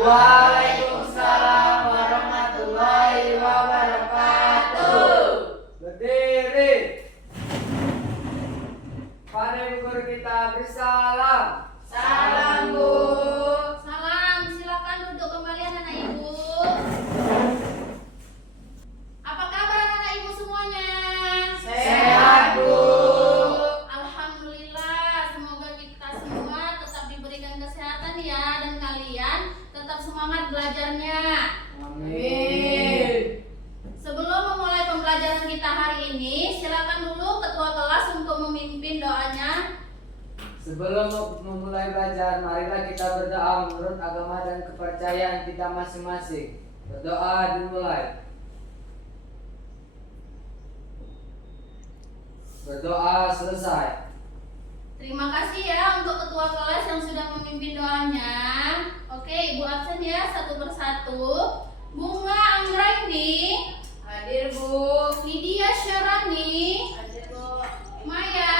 Waalaikumsalam warahmatullahi wabarakatuh. Berdiri. Pada guru kita bersalam. Salam, Bu. Salam, silakan duduk kembali anak-anak Ibu. Apa kabar anak-anak Ibu semuanya? Sehat, Bu. Alhamdulillah, semoga kita semua tetap diberikan kesehatan ya, dan kalian tetap semangat belajarnya. Amin. Sebelum memulai pembelajaran kita hari ini, silakan dulu ketua kelas untuk memimpin doanya. Sebelum memulai belajar, marilah kita berdoa menurut agama dan kepercayaan kita masing-masing. Berdoa dimulai. Berdoa selesai. Terima kasih ya untuk ketua kelas yang sudah memimpin doanya. Oke, Ibu absen ya satu persatu. Bunga Anggraini. Hadir, Bu. Lydia Syarani. Hadir, Bu. Maya.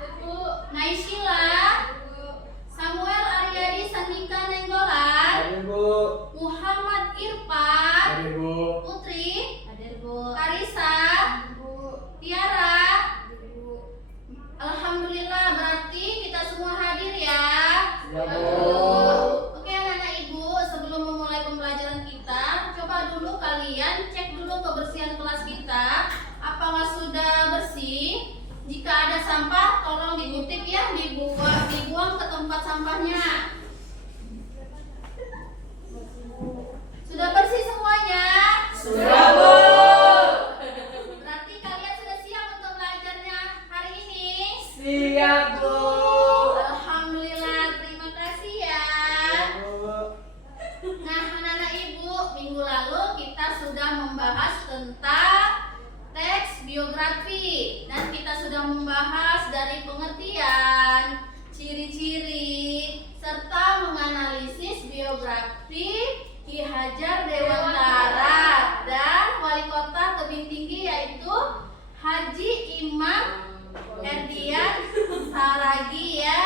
Hadir, Bu. Naisila. Hadir, Bu. Samuel Aryadi Sandika Nenggolan. Hadir, Bu. Muhammad Irfan. Hadir, Bu. Putri. Hadir, Bu. Karisa. Hadir, Bu. Tiara. Hadir, Bu. Alhamdulillah, berarti kita semua hadir ya. Ya, Bu. Oke anak-anak Ibu, sebelum memulai pembelajaran kita, coba dulu kalian cek dulu kebersihan kelas kita. Apakah sudah bersih? Jika ada sampah, tolong dikutip ya, dibuang ke tempat sampahnya. Sudah bersih semuanya? Sudah, Bu. Berarti kalian sudah siap untuk belajarnya hari ini? Siap, Bu. Alhamdulillah, terima kasih ya. Ya, Bu. Nah, anak-anak Ibu, minggu lalu kita sudah membahas tentang teks biografi dan kita sudah membahas dari pengertian, ciri-ciri, serta menganalisis biografi Ki Hajar Dewantara dan Wali Kota Tebing Tinggi yaitu Haji Imam Erdian Saragi ya.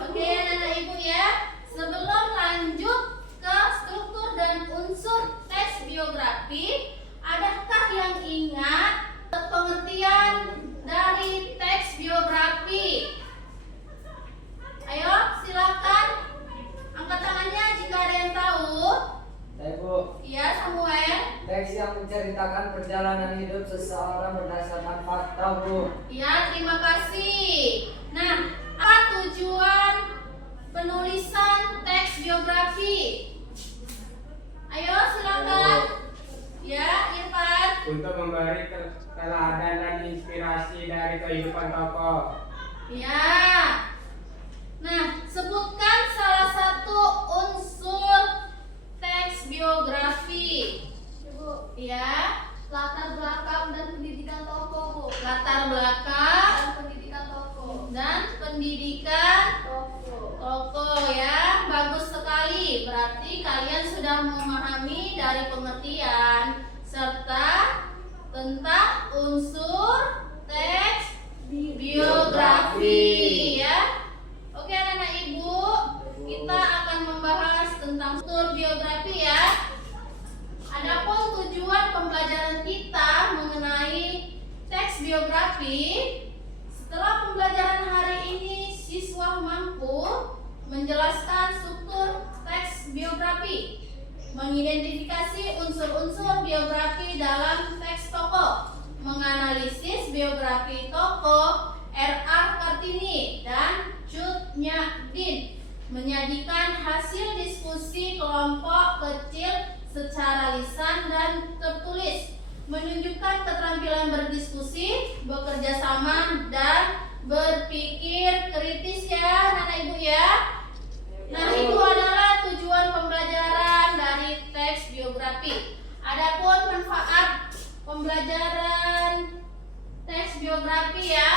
Oke anak-anak Ibu ya, sebelum lanjut ke struktur dan unsur teks biografi, adakah yang ingat pengertian dari teks biografi? Ayo silakan angkat tangannya jika ada yang tahu. Saya, Bu. Ya Samuel. Teks yang menceritakan perjalanan hidup seseorang berdasarkan fakta, Bu. Ya, terima kasih. Nah, apa tujuan penulisan teks biografi? Ayo silakan. Ya, Irfan. Untuk memberi teladan dan inspirasi dari kehidupan tokoh. Ya. Nah, sebutkan salah satu unsur teks biografi. Bu. Ya, Latar belakang dan pendidikan tokoh, Bu. latar belakang Dan pendidikan tokoh. dan pendidikan Tokoh. tokoh ya. Bagus sekali. Berarti kalian sudah memahami dari pengertian serta tentang unsur teks biografi ya. Oke anak-anak Ibu, kita akan membahas tentang struktur biografi ya. Adapun tujuan pembelajaran kita mengenai teks biografi, setelah pembelajaran hari ini siswa mampu menjelaskan struktur teks biografi, mengidentifikasi unsur-unsur biografi dalam teks tokoh, menganalisis biografi tokoh R.R. Kartini dan Cut Nyak Din, menyajikan hasil diskusi kelompok kecil secara lisan dan tertulis, menunjukkan keterampilan berdiskusi, bekerja sama dan berpikir kritis ya anak ibu ya. Nah, itu adalah tujuan pembelajaran dari teks biografi. Adapun manfaat pembelajaran teks biografi ya,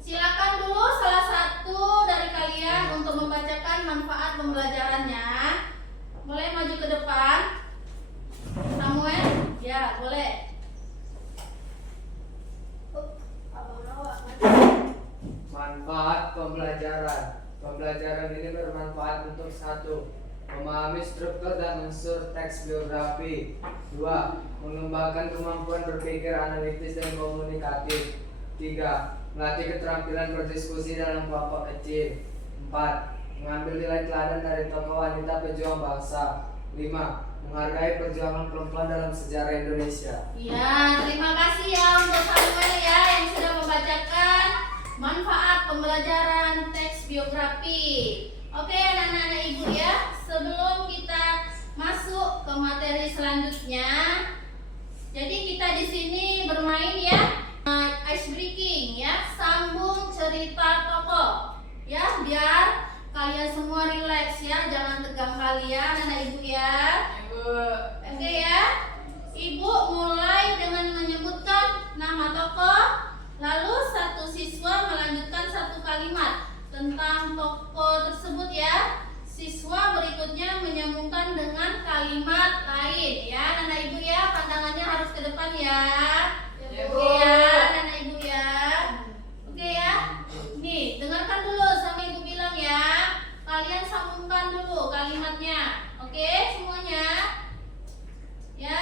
silakan dulu salah satu dari kalian untuk membacakan manfaat pembelajarannya. Boleh maju ke depan, Samuel? Ya, boleh. Manfaat pembelajaran. Pembelajaran ini bermanfaat untuk satu, memahami struktur dan unsur teks biografi. 2. Mengembangkan kemampuan berpikir analitis dan komunikatif. 3. Melatih keterampilan berdiskusi dalam kelompok kecil. 4. Mengambil nilai teladan dari tokoh wanita pejuang bangsa. 5. Menghargai perjuangan perempuan dalam sejarah Indonesia. Ya, terima kasih ya untuk Samuel ya yang sudah membacakan manfaat pembelajaran teks biografi. Oke, anak-anak ibu ya, sebelum kita masuk ke materi selanjutnya, jadi kita di sini bermain ya ice breaking ya, sambung cerita tokoh ya, biar kalian semua rileks ya, jangan tegang kalian anak ibu ya. Oke ya, ibu mulai dengan menyebutkan nama tokoh, lalu satu siswa melanjutkan satu kalimat tentang tokoh tersebut ya. Siswa berikutnya menyambungkan dengan kalimat lain ya, anak ibu ya, pandangannya harus ke depan ya. Oke ya, anak ibu ya. Oke ya. Nih, dengarkan dulu sama ibu bilang ya. Kalian sambungkan dulu kalimatnya. Oke, semuanya. Ya?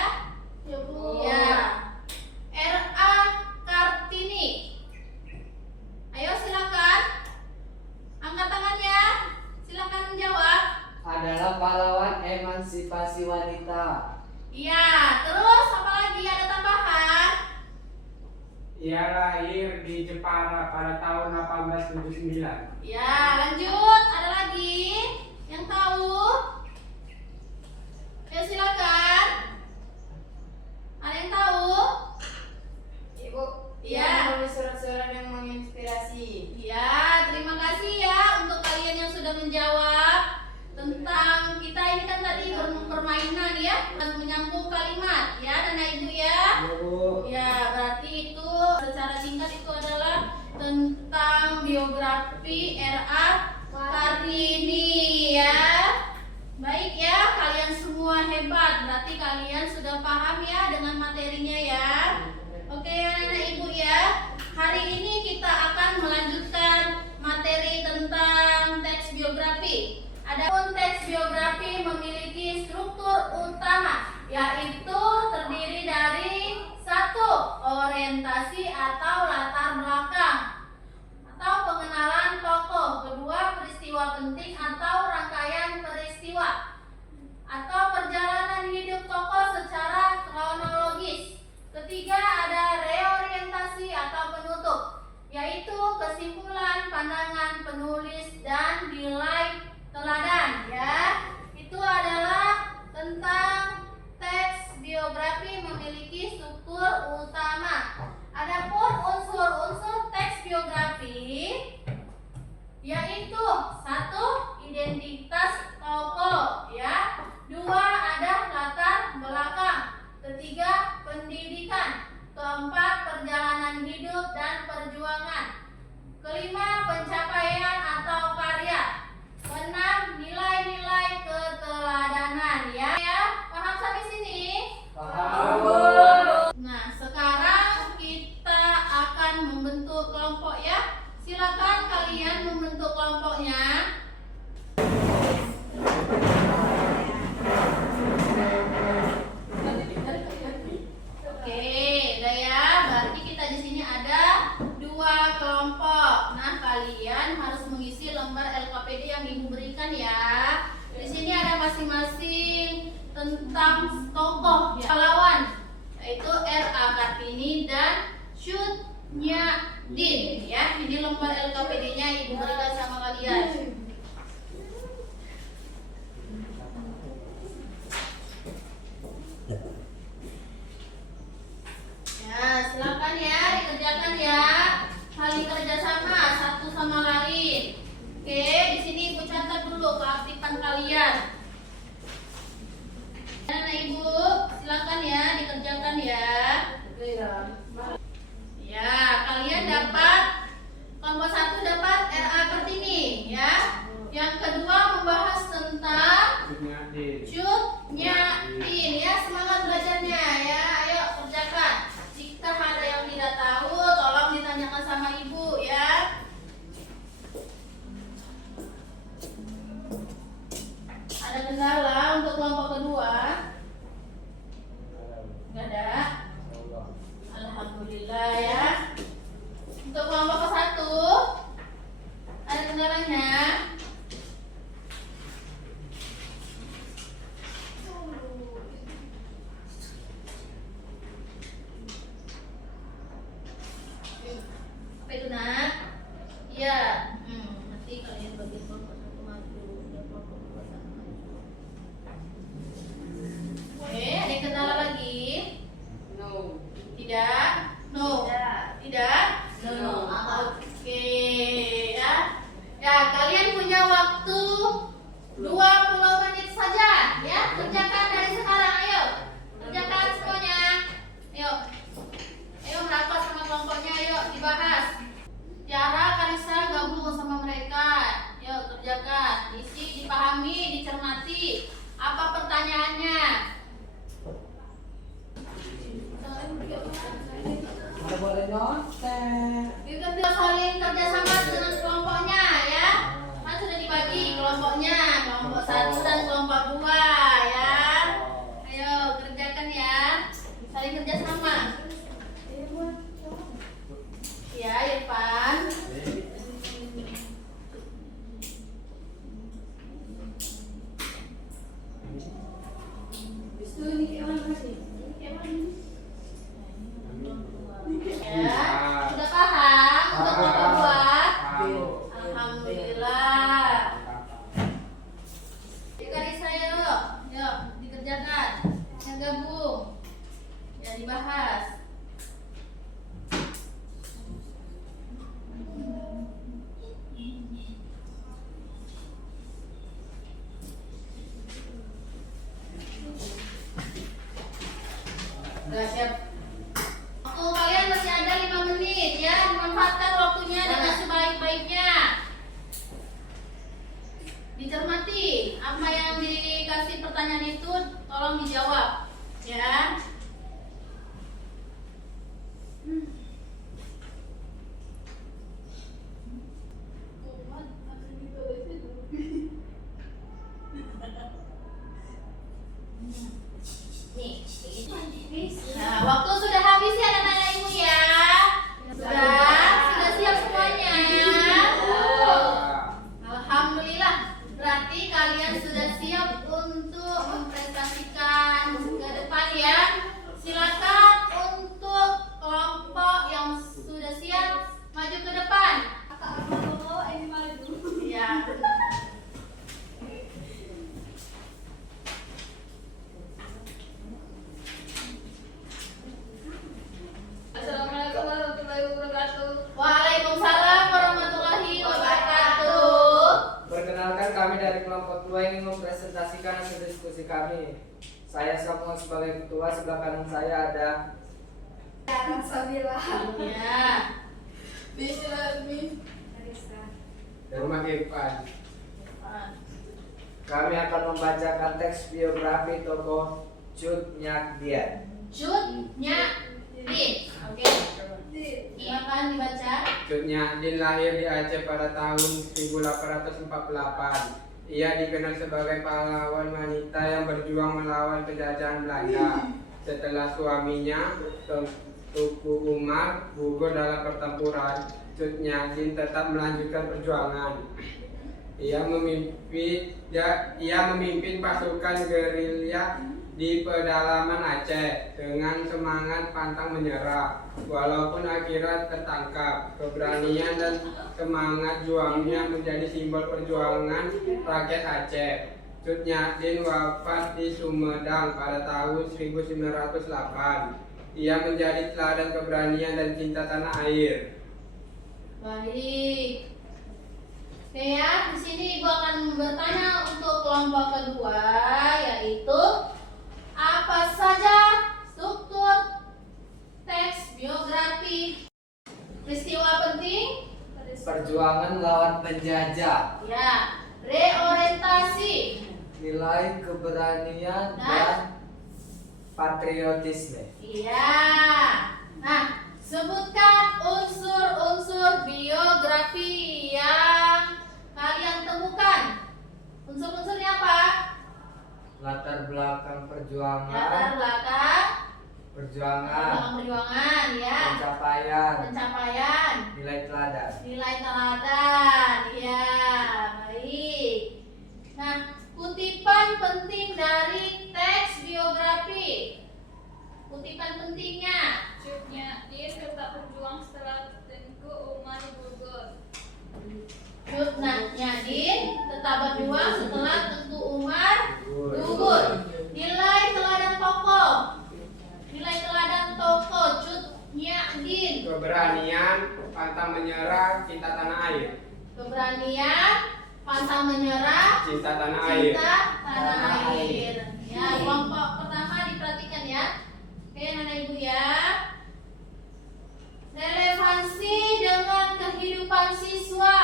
Ya, Bu. Ya. R.A. Kartini. Ayo silakan. Angkat tangannya. Silakan menjawab. Adalah pahlawan emansipasi wanita. Iya, terus apa lagi? Ada tambahan? Ia lahir di Jepara pada tahun 1879. Ya, lanjut. Ada lagi yang tahu? Ya, silakan. Ada yang tahu? Ibu. Iya. Menulis surat-surat yang menginspirasi. Ya, terima kasih ya untuk kalian yang sudah menjawab tentang kita ini kan tadi permainan ya, dan menyambung kalimat ya, anak ibu ya. Ya, berarti itu secara singkat itu adalah tentang biografi R.A. Kartini ya. Baik ya, kalian semua hebat. Berarti kalian sudah paham ya dengan materinya ya. Oke anak ibu ya. Hari ini kita akan melanjutkan materi tentang teks biografi. Adapun teks biografi memiliki struktur utama, yaitu terdiri dari 1. Orientasi atau latar belakang atau pengenalan tokoh. 2. Peristiwa penting atau rangkaian peristiwa atau perjalanan hidup tokoh secara kronologis. 3. Ada reorientasi atau penutup, yaitu kesimpulan, pandangan penulis dan nilai teladan ya. Itu adalah tentang teks biografi memiliki struktur utama. Adapun unsur-unsur teks biografi yaitu 1. Identitas tokoh ya. 2. Ada latar belakang. 3. Pendidikan. 4. Perjalanan hidup dan perjuangan. 5. Pencapaian atau karya. 6. Nilai-nilai keteladanan ya. Paham sampai sini? Paham. Nah, sekarang kita akan membentuk kelompok ya. Silakan kalian membentuk kelompoknya. Oke, udah ya. Berarti kita di sini ada 2 kelompok. Nah, kalian harus mengisi lembar LKPD yang ibu berikan ya. Di sini ada masing-masing tentang tokoh ya. Pahlawan, yaitu R.A. Kartini dan Cut Nyak-dien ya. Ini lembar LKPD-nya ibu berikan sama kalian. Ya, silakan ya dikerjakan ya. Saling kerjasama satu sama lain. Oke, di sini ibu catat dulu keaktifan kalian. Anak ibu, silakan ya dikerjakan ya. Ya, kalian dapat kelompok 1 dapat R.A. Kartini ya. Yang kedua membahas tentang Cut Nyak-dien ya. Semangat belajarnya ya. Ayo kerjakan. Jika ada yang tidak tahu, tolong ditanyakan sama ibu ya. Ada kendala? Untuk kelompok ke-1 ada kendalanya. Apa itu nak? Iya. Nanti kalian bagi kelompok 1 maju, kelompok 2 sama maju. Oke, ada yang kendala lagi? No. Tidak? No. Tidak? No. Oke, ya. Ya, kalian punya waktu 20 menit saja, ya. Kerjakan dari sekarang, ayo. Kerjakan semuanya. Ayo. Ayo merapat sama kelompoknya, ayo dibahas. Tiara, Karisa gabung sama mereka. Yuk, kerjakan. Isi, dipahami, dicermati. Apa pertanyaannya? Kita boleh nyontek. Kita saling kerjasama dengan kelompoknya, ya. Kan sudah dibagi kelompoknya, kelompok 1 dan kelompok 2, ya. Ayo kerjakan ya, saling kerjasama. Ya, Irfan. Ya, sudah paham untuk kelompok 2? Alhamdulillah. Dikasih saya yuk, yuk dikerjakan, yang gabung, ya dibahas. Udah siap. Waktu kalian masih ada 5 menit ya, manfaatkan waktunya dengan sebaik-baiknya. Dicermati apa yang dikasih pertanyaan itu, tolong dijawab, ya. Nah, waktu sudah habis ya anak-anak ibu ya. Sudah siap semuanya. Alhamdulillah. Berarti kalian sudah siap untuk mempresentasikan ke depan ya. Silakan untuk kelompok yang sudah siap maju ke depan. Ya. Assalamualaikum warahmatullahi wabarakatuh. Waalaikumsalam warahmatullahi wabarakatuh. Perkenalkan, kami dari kelompok 2 ingin mempresentasikan hasil diskusi kami. Saya Sopong sebagai ketua, sebelah kanan saya ada Tiara Sabila. Ya. Bismillahirrahmanirrahim. Karisa. Rumah Irfan. Kami akan membacakan teks biografi tokoh Cut Nyak Dian. Cut Nyak Din. Oke. Silakan dibaca. Cut Nyak Din lahir di Aceh pada tahun 1848. Ia dikenal sebagai pahlawan wanita yang berjuang melawan penjajahan Belanda. Setelah suaminya, Tuku Umar, gugur dalam pertempuran, Cut Nyak Din tetap melanjutkan perjuangan. Ia memimpin pasukan gerilya di pedalaman Aceh dengan semangat pantang menyerah. Walaupun akhirnya tertangkap, keberanian dan semangat juangnya menjadi simbol perjuangan rakyat Aceh. Cut Nyak Din wafat di Sumedang pada tahun 1908. Ia menjadi teladan keberanian dan cinta tanah air. Baik. Oke ya, di sini Ibu akan bertanya untuk kelompok kedua, yaitu apa saja struktur teks biografi peristiwa penting? Perjuangan melawan penjajah, Ya, reorientasi. nilai keberanian dan patriotisme. Iya. Nah, sebutkan unsur-unsur biografi yang kalian temukan. Unsur-unsurnya apa? Latar belakang Latar perjuangan, belakang perjuangan ya, pencapaian, nilai teladan. nilai teladan ya, baik. Nah, kutipan penting dari teks biografi, kutipan pentingnya. Cut Nyatin tetap berjuang setelah Tengku Umar gugur. Cut Nyatin tetap berjuang setelah Tengku Umar gugur. Nilai teladan tokoh, nilai teladan tokoh Cut Nyatin. Keberanian, pantang menyerah, cinta tanah air. Keberanian, pantang menyerah, Cinta tanah air. cinta tanah air. Ya, kelompok pertama diperhatikan ya. Oke, anak ibu ya. Relevansi dengan kehidupan siswa.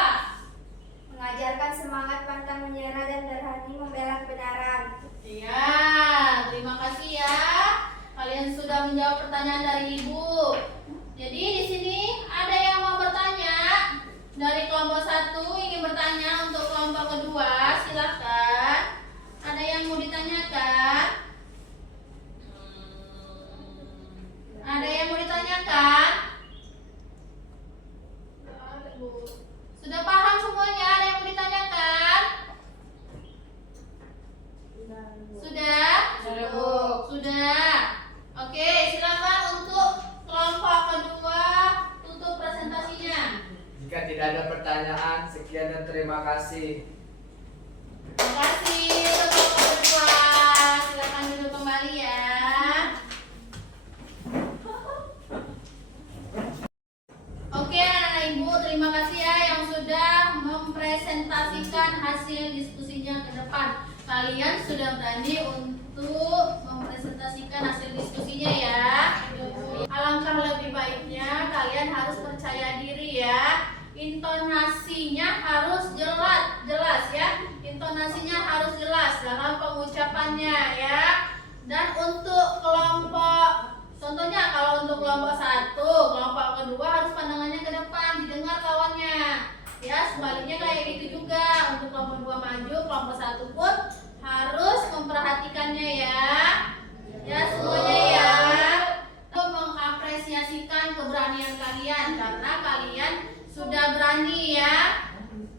Mengajarkan semangat pantang menyerah dan berani membela kebenaran. Ya, terima kasih ya. Kalian sudah menjawab pertanyaan dari ibu. Jadi di sini ada yang mau bertanya dari kelompok 1 ingin bertanya untuk kelompok kedua, silakan. Ada yang mau ditanyakan? Ada yang mau ditanyakan? Sudah paham semuanya? Ada yang mau ditanyakan? Sudah? Sudah, Bu. Sudah. Oke, silakan untuk kelompok kedua tutup presentasinya. Jika tidak ada pertanyaan, sekian dan terima kasih. Terima kasih untuk kelompok kedua. Silakan duduk kembali ya. Oke, anak-anak ibu, terima kasih ya yang sudah mempresentasikan hasil diskusinya ke depan. Kalian sudah berani untuk mempresentasikan hasil diskusinya ya. Alangkah lebih baiknya kalian harus percaya diri ya. Intonasinya harus jelas ya. Intonasinya harus jelas dalam pengucapannya ya. Dan untuk kelompok, contohnya kalau untuk kelompok 1, kelompok kedua harus pandangannya ke depan, didengar kawannya. Ya, sebaliknya kayak gitu juga. Untuk kelompok 2 maju, kelompok 1 pun harus memperhatikannya ya. Ya, semuanya ya. Untuk mengapresiasikan keberanian kalian karena kalian sudah berani ya.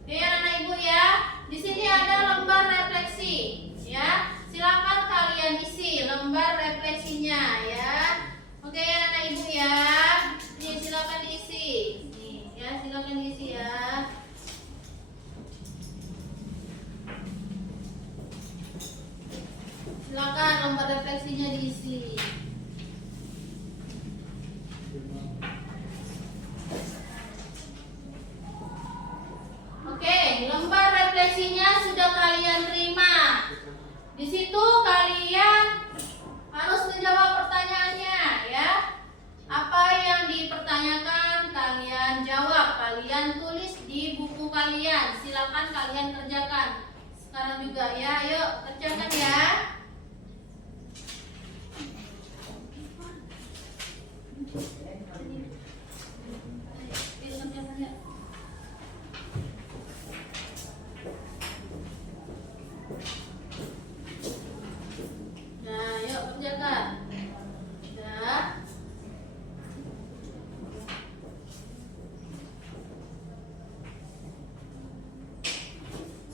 Oke, anak ibu ya. Di sini ada lembar refleksi ya. Silakan kalian isi lembar refleksinya ya. Oke, anak ibu ya. Nih, silakan diisi. Nih, ya, silakan diisi ya. Silakan lembar refleksinya diisi. Oke, lembar refleksinya sudah kalian terima. Di situ kalian harus menjawab pertanyaannya ya. Apa yang dipertanyakan kalian jawab, kalian tulis di buku kalian. Silakan kalian kerjakan sekarang juga ya. Ayo kerjakan ya. Nah, yuk kerjakan. Ya.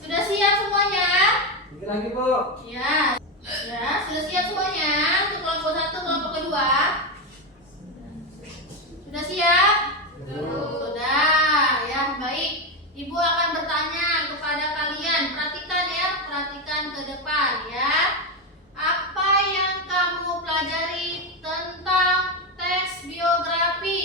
Sudah siap semuanya? Dikit lagi, Bu. Ya. Ya, sudah siap semuanya untuk kelompok 1, kelompok kedua? Sudah siap? Sudah. Ya, baik. Ibu akan bertanya kepada kalian. Perhatikan ya, perhatikan ke depan ya. Apa yang kamu pelajari tentang teks biografi?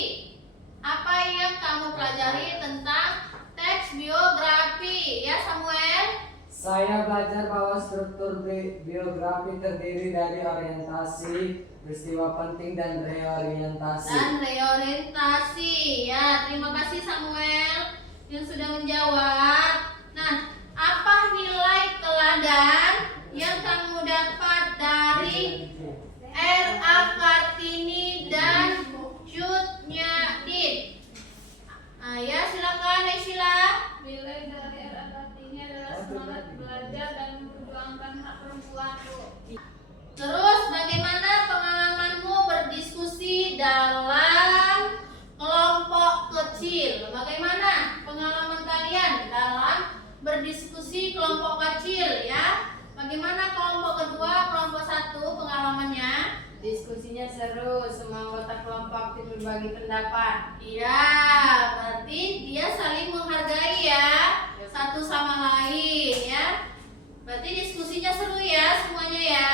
Apa yang kamu pelajari tentang teks biografi? Ya, Samuel? Saya belajar bahwa struktur biografi terdiri dari orientasi, peristiwa penting, dan reorientasi. Dan reorientasi. Ya, terima kasih Samuel yang sudah menjawab. Nah, apa nilai teladan yang kamu dapat dari R.A. Kartini dan Cut Nyatin? Ya, silakan Sheila. Nilai dari R.A. Kartini adalah semangat belajar dan memperjuangkan hak perempuan, Bu. Terus bagaimana pengalamanmu berdiskusi bagaimana pengalaman kalian dalam berdiskusi kelompok kecil ya? Bagaimana kelompok kedua, kelompok satu pengalamannya? Diskusinya seru, semua anggota kelompok aktif berbagi pendapat. Iya, berarti dia saling menghargai ya, satu sama lain ya. Berarti diskusinya seru ya semuanya ya.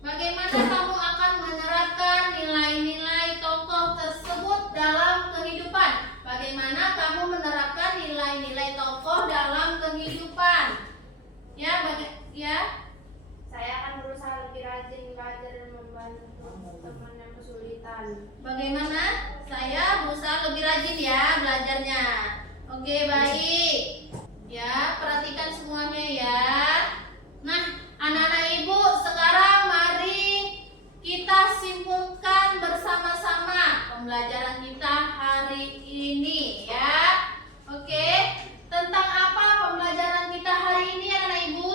Bagaimana kamu akan menerapkan nilai-nilai tokoh tersebut dalam kehidupan? Bagaimana kamu menerapkan nilai-nilai tokoh dalam kehidupan? Ya, Saya akan berusaha lebih rajin belajar dan membantu teman yang kesulitan. bagaimana? Saya berusaha lebih rajin ya belajarnya. Oke, baik. Ya, perhatikan semuanya ya. Nah, anak-anak ibu, sekarang mari kita simpulkan bersama-sama pembelajaran kita hari ini ya. Oke, tentang apa pembelajaran kita hari ini anak ibu?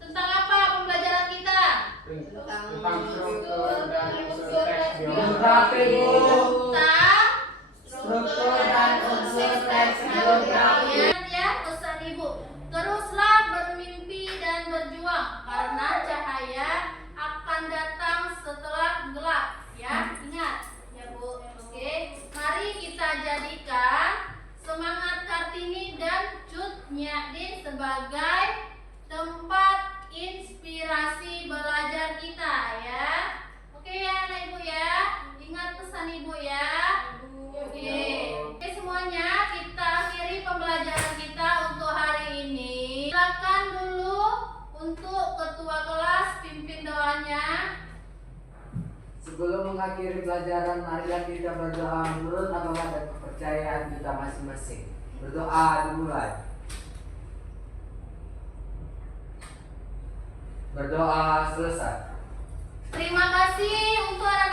Tentang apa pembelajaran kita? Tentang struktur dan unsur teks Biografi, Bu. Tentang Struktur dan unsur teks biografi. ya, pesan ibu, teruslah bermimpi dan berjuang karena cahaya akan datang setelah gelap ya. Ingat ya Bu. Oke, mari kita jadikan semangat Kartini dan Cut Nyahdin sebagai tempat inspirasi belajar kita ya. Oke ya anak ibu ya, ingat pesan ibu ya. Oke semuanya, kita akhiri pembelajaran kita untuk hari ini. Silakan dulu untuk ketua kelas pimpin doanya. Sebelum mengakhiri pelajaran, marilah kita berdoa menurut agama dan kepercayaan kita masing-masing. Berdoa dimulai. Berdoa selesai. Terima kasih untuk anak